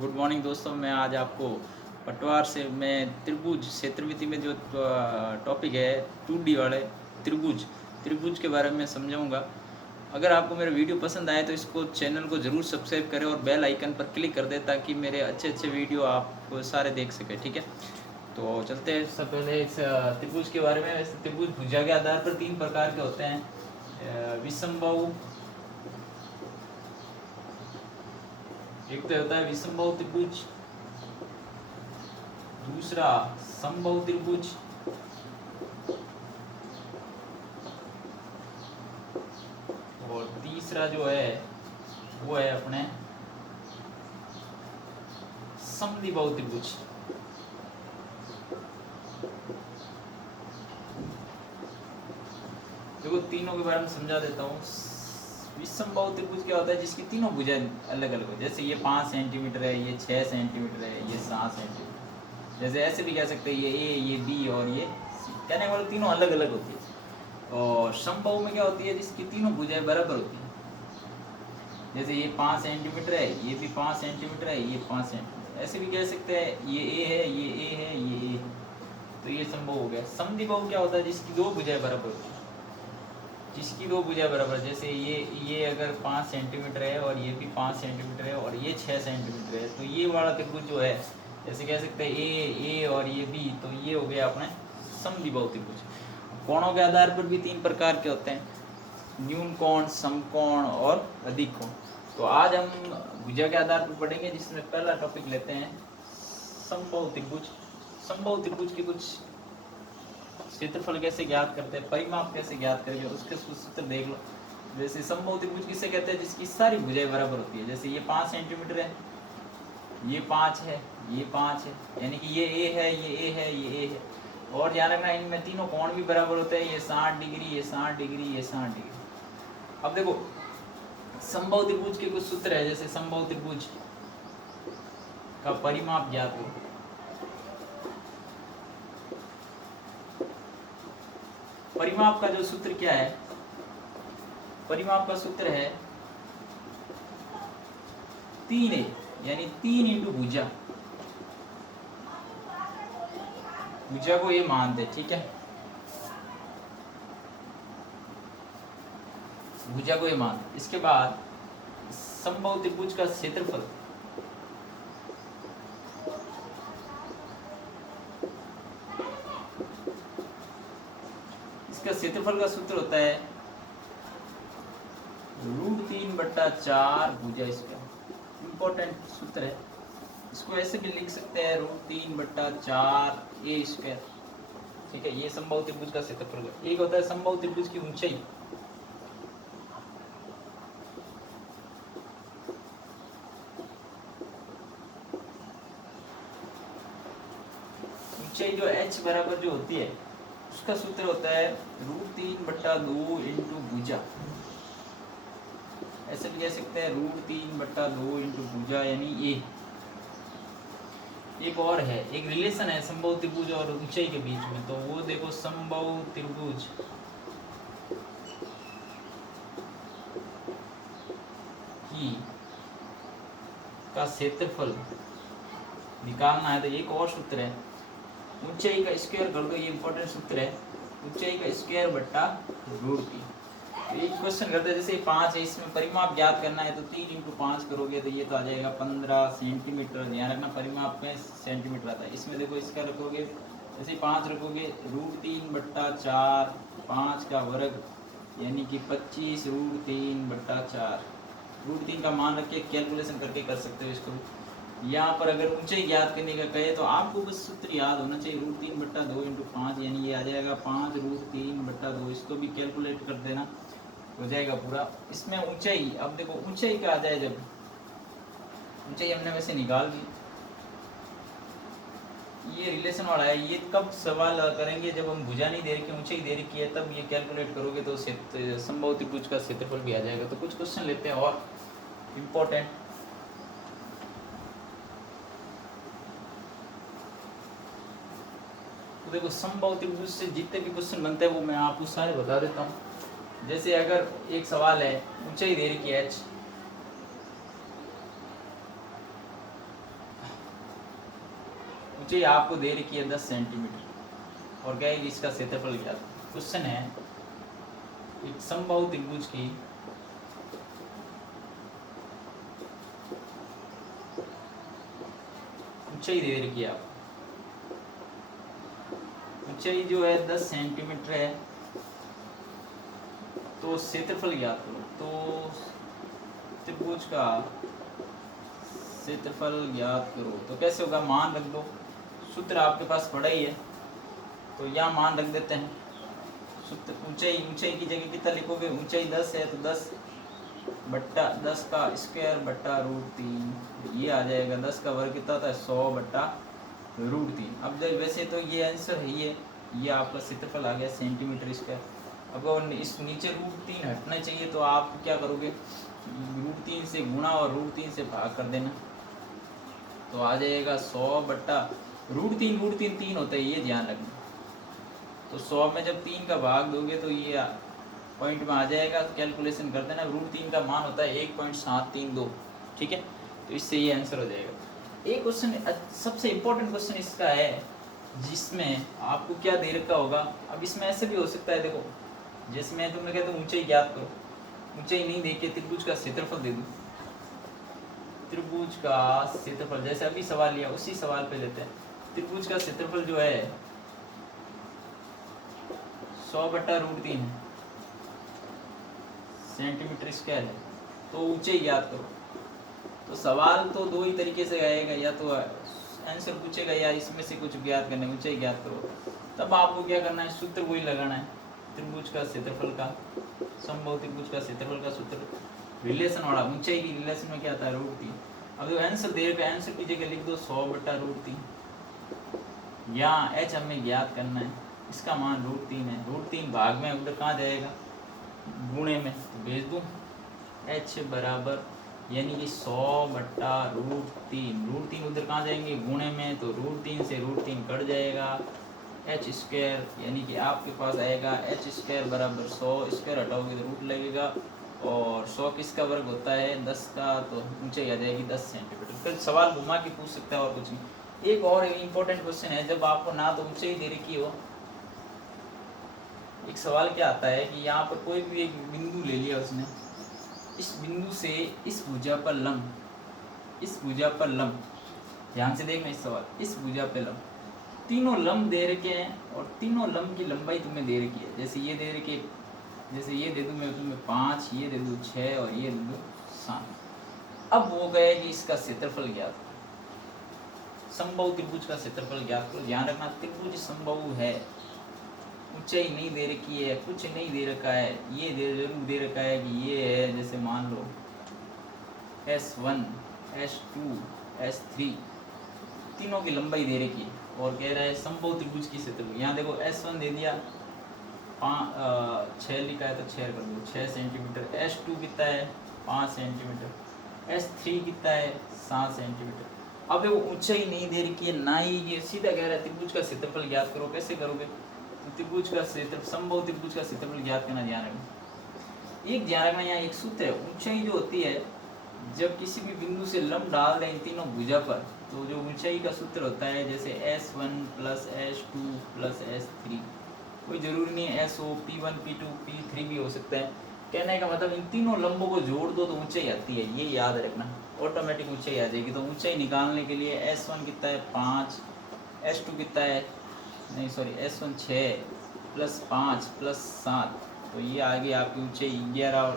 Good morning दोस्तों। मैं आज आपको पटवार से मैं त्रिभुज क्षेत्रविधि में जो टॉपिक है 2D वाले त्रिभुज के बारे में समझाऊंगा। अगर आपको मेरा वीडियो पसंद आए तो इसको चैनल को ज़रूर सब्सक्राइब करें और बेल आइकन पर क्लिक कर दें ताकि मेरे अच्छे अच्छे वीडियो आप सारे देख सकें। ठीक है, तो चलते हैं। सब पहले इस त्रिभुज के बारे में। वैसे त्रिभुज भुजा के आधार पर 3 प्रकार के होते हैं। विषमबाहु, एक तो होता है विषमबाहु त्रिभुज, दूसरा समबाहु त्रिभुज, और तीसरा जो है वो है अपने समद्विबाहु त्रिभुज। देखो तीनों के बारे में समझा देता हूँ। विषमबाहु त्रिभुज क्या होता है? जिसकी तीनों भुजाएं अलग अलग हो। जैसे ये 5 सेंटीमीटर है, ये 6 सेंटीमीटर है, ये 7 सेंटीमीटर। जैसे ऐसे भी कह सकते हैं ये ए, ये बी और ये सी। कहने वाले तीनों अलग अलग होती है। और समबाहु में क्या होती है? जिसकी तीनों भुजाएं बराबर होती है। जैसे ये 5 सेंटीमीटर है, ये भी 5 सेंटीमीटर है, ये 5 सेंटीमीटर। ऐसे भी कह सकते हैं ये ए है, ये ए है, ये ए है। तो ये समबाहु हो गया। समद्विबाहु क्या होता है? जिसकी दो भुजाएं बराबर होती है। जिसकी दो भुजाएं बराबर, जैसे ये अगर 5 सेंटीमीटर है और ये भी 5 सेंटीमीटर है और ये 6 सेंटीमीटर है, तो ये वाला त्रिभुज जो है, जैसे कह सकते हैं ए और ये बी, तो ये हो गया अपने समद्विबाहु त्रिभुज। कोणों के आधार पर भी 3 प्रकार के होते हैं, न्यून कोण, समकोण और अधिक कोण। तो आज हम भुजा के आधार पर पढ़ेंगे, जिसमें पहला टॉपिक लेते हैं समबाहु त्रिभुज। समबाहु त्रिभुज के कुछ क्षेत्रफल कैसे ज्ञात करते हैं, परिमाप कैसे ज्ञात करेंगे, उसके सूत्र देख लो। जैसे समबाहु त्रिभुज किसे कहते हैं? जिसकी सारी भुजाएं बराबर होती है। जैसे ये 5 सेंटीमीटर है, ये 5 है, ये 5 है, यानी कि ये ए है, ये ए है, ये ए है। और ध्यान रखना इनमें तीनों कोण भी बराबर होते हैं। ये 60 डिग्री, ये 60 डिग्री, ये 60 डिग्री। अब देखो समबाहु त्रिभुज के कुछ सूत्र है। जैसे समबाहु त्रिभुज का परिमाप ज्ञात हो। परिमाप का जो सूत्र क्या है? परिमाप का सूत्र है 3a, यानी 3 इंटू भुजा। भुजा को ये मानते, ठीक है, भुजा को ये मान। इसके बाद समबाहु त्रिभुज का क्षेत्रफल, इसका क्षेत्रफल का सूत्र होता है √3/4 भुजा स्क्वायर। इंपॉर्टेंट सूत्र है। इसको ऐसे भी लिख सकते हैं √3/4 ए स्क्वायर। ठीक है, ये समबाहु त्रिभुज का क्षेत्रफल। एक होता है समबाहु त्रिभुज की ऊंचाई। ऊंचाई जो h बराबर जो होती है, उसका सूत्र होता है √3/2 इंटू भुजा। ऐसे भी कह सकते हैं √3/2 इंटू भुजा, यानी ये। एक और है, एक रिलेशन है समबाहु त्रिभुज और ऊंचाई के बीच में। तो वो देखो, समबाहु त्रिभुज की का क्षेत्रफल निकालना है तो एक और सूत्र है, ऊंचाई का स्क्वायर कर दो। ये इंपॉर्टेंट सूत्र है, ऊंचाई का स्क्वायर बट्टा √3। एक क्वेश्चन करते हैं, जैसे 5 है, इसमें परिमाप ज्ञात करना है तो 3 इंटू 5 करोगे तो ये तो आ जाएगा 15 सेंटीमीटर। ध्यान रखना परिमाप में सेंटीमीटर आता है। इसमें देखो इसका रखोगे, जैसे 5 रखोगे √3/4, 5 का वर्ग यानी कि 25 √3/4। √3 का मान रख के कैलकुलेशन करके कर सकते हो इसको। यहाँ पर अगर ऊंचाई ज्ञात करने का कहे तो आपको बस सूत्र याद होना चाहिए, √3/2 इंटू 5, यानी ये आ जाएगा 5 √3/2। इसको भी कैलकुलेट कर देना, हो जाएगा पूरा। इसमें ऊंचाई, अब देखो ऊंचाई का आ जाए, जब ऊंचाई हमने वैसे निकाल दी, ये रिलेशन वाला है। ये कब सवाल करेंगे? जब हम भुजा नहीं दे रखी, ऊंचाई दे रखी है, तब ये कैलकुलेट करोगे तो समबाहु त्रिभुज का क्षेत्रफल भी आ जाएगा। तो कुछ क्वेश्चन लेते हैं और इम्पोर्टेंट। तो देखो समबाहु त्रिभुज से जितने भी क्वेश्चन बनते हैं वो मैं आपको सारे बता देता हूँ। जैसे अगर एक सवाल है, ऊंचाई दे रखी है h, ऊंचाई आपको दे रखी है 10 सेंटीमीटर और क्या है कि इसका क्षेत्रफल ज्ञात। क्वेश्चन है एक समबाहु त्रिभुज की ऊंचाई दे रखी है, आप ऊंचाई जो है 10 सेंटीमीटर है, तो क्षेत्रफल ज्ञात करो। तो त्रिभुज का क्षेत्रफल ज्ञात करो तो कैसे होगा, मान रख दो, सूत्र आपके पास पड़ा ही है तो यहाँ मान रख देते हैं। सूत्र ऊंचाई की जगह कितना लिखोगे, ऊंचाई 10 है तो 10 बट्टा 10 का स्क्वायर बट्टा √3, ये आ जाएगा। 10 का वर्ग कितना होता है, 100 बट्टा √3। अब जब वैसे तो ये आंसर है, ये आपका क्षेत्रफल आ गया सेंटीमीटर स्क्वायर। अब इस नीचे √3 हटना चाहिए तो आप क्या करोगे, √3 से गुणा और √3 से भाग कर देना तो आ जाएगा 100 बट्टा √3 3 होता है, ये ध्यान रखना। तो 100 में जब 3 का भाग दोगे तो ये पॉइंट में आ जाएगा, कैलकुलेशन कर देना। √3 का मान होता है 1.732, ठीक है। तो इससे ये आंसर हो जाएगा। एक क्वेश्चन सबसे इम्पोर्टेंट क्वेश्चन इसका है जिसमें आपको क्या दे रखा होगा। अब इसमें ऐसे भी हो सकता है, देखो जैसे मैं तुम्हें कहता हूँ ऊंचाई ज्ञात करो, ऊंचाई नहीं देके त्रिभुज का क्षेत्रफल दे दूँ, त्रिभुज का क्षेत्रफल जैसे अभी सवाल लिया उसी सवाल पे लेते हैं। त्रिभुज का क्षेत्रफल जो है 100 बट्टा √3 है, सेंटीमीटर स्क्वायर है, तो ऊंचाई ज्ञात करो। तो सवाल तो दो ही तरीके से आएगा, या तो आंसर पूछेगा या इसमें से कुछ ज्ञात करना है, ऊंचाई ज्ञात करो। तब आपको क्या करना है, सूत्र वही लगाना है, त्रिभुज का क्षेत्रफल का, समबाहु त्रिभुज का क्षेत्रफल का सूत्र रिलेशन वाला, ऊंचाई की रिलेशन में क्या आता है √3। अब जो आंसर दे रखा है, आंसर की जगह लिख दो 100 बट्टा √3। यहाँ h हमें ज्ञात करना है, इसका मान √3 है। √3 भाग में उधर कहाँ जाएगा, गुणे में, तो भेज दूँ h बराबर यानी कि 100 बट्टा √3 उधर कहाँ जाएंगे, गुणे में, तो √3 से √3 कट जाएगा, h स्क्वायर यानी कि आपके पास आएगा h स्क्वायर बराबर 100 स्क्वायर हटाओगे तो रूट लगेगा, और 100 किसका वर्ग होता है, 10 का, तो ऊंचाई आ जाएगी 10 सेंटीमीटर। फिर सवाल घुमा के पूछ सकता है और कुछ नहीं। एक और इम्पोर्टेंट क्वेश्चन है, जब आपको ना तो ऊंचाई दे रखी हो, एक सवाल क्या आता है कि यहाँ पर कोई भी एक बिंदु ले लिया उसने, इस बिंदु से इस भुजा पर लंब, इस भुजा पर लंब, ध्यान से देखना इस सवाल, इस भुजा पर लंब, तीनों लंब दे रखे हैं और तीनों लंब की लंबाई तुम्हें दे रखी है। जैसे ये दे रखी है, जैसे ये दे दूँ मैं तुम्हें 5, ये दे दूँ 6 और ये दे दूँ 7। अब वो गए कि इसका क्षेत्रफल ज्ञात, समबाहु त्रिभुज का क्षेत्रफल ज्ञात करो। ध्यान रखना त्रिभुज समबाहु है, ऊंचाई नहीं दे रखी है, कुछ नहीं दे रखा है, ये जरूर दे रखा है कि ये है, जैसे मान लो S1 S2 S3 तीनों की लंबाई दे रखी है और कह रहा है समबाहु त्रिभुज की क्षेत्रफल। यहाँ देखो S1 दे दिया 6 लिखा है तो 6 कर दो 6 सेंटीमीटर, S2 कितना है 5 सेंटीमीटर, S3 कितना है 7 सेंटीमीटर। अब वो ऊंचाई नहीं दे रखी है, ना ही ये सीधा कह रहा है त्रिभुज का क्षेत्रफल ज्ञात करो। कैसे करोगे, तो त्रिभुज का क्षेत्र, समबाहु त्रिभुज का क्षेत्रफल ज्ञात करना ध्यान रखना। एक ध्यान रखना, यहाँ एक सूत्र है, ऊंचाई जो होती है जब किसी भी बिंदु से लंब डाल दें इन तीनों भुजा पर, तो जो ऊंचाई का सूत्र होता है जैसे S1 + S2 + S3, कोई जरूरी नहीं है SO P1 P2 P3 भी हो सकता है। कहने का मतलब इन तीनों लंबों को जोड़ दो तो ऊंचाई आती है, ये याद रखना, ऑटोमेटिक ऊंचाई आ जाएगी। तो ऊंचाई निकालने के लिए S1 कितना है 5, S2 कितना है, नहीं सॉरी S1 6 + 5 + 7, तो ये आ गई आपकी ऊंचाई 11 और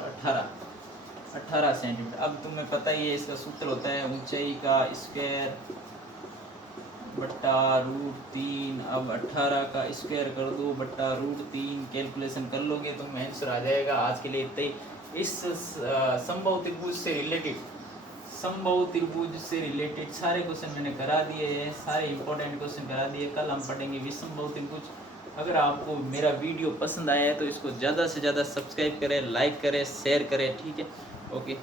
18 सेंटीमीटर। अब तुम्हें पता ही है इसका सूत्र होता है ऊंचाई का स्क्वायर बट्टा √3। अब 18 का स्क्वायर कर दो बट्टा √3, कैलकुलेशन कर लोगे तो आंसर आ जाएगा। आज के लिए इतना ही। इस समबाहु त्रिभुज से रिलेटेड, समबाहु त्रिभुज से रिलेटेड सारे क्वेश्चन मैंने करा दिए हैं, सारे इंपॉर्टेंट क्वेश्चन करा दिए। कल हम पढ़ेंगे विषमबाहु त्रिभुज। अगर आपको मेरा वीडियो पसंद आया है तो इसको ज़्यादा से ज़्यादा सब्सक्राइब करें, लाइक करें, शेयर करें, ठीक है। ओके।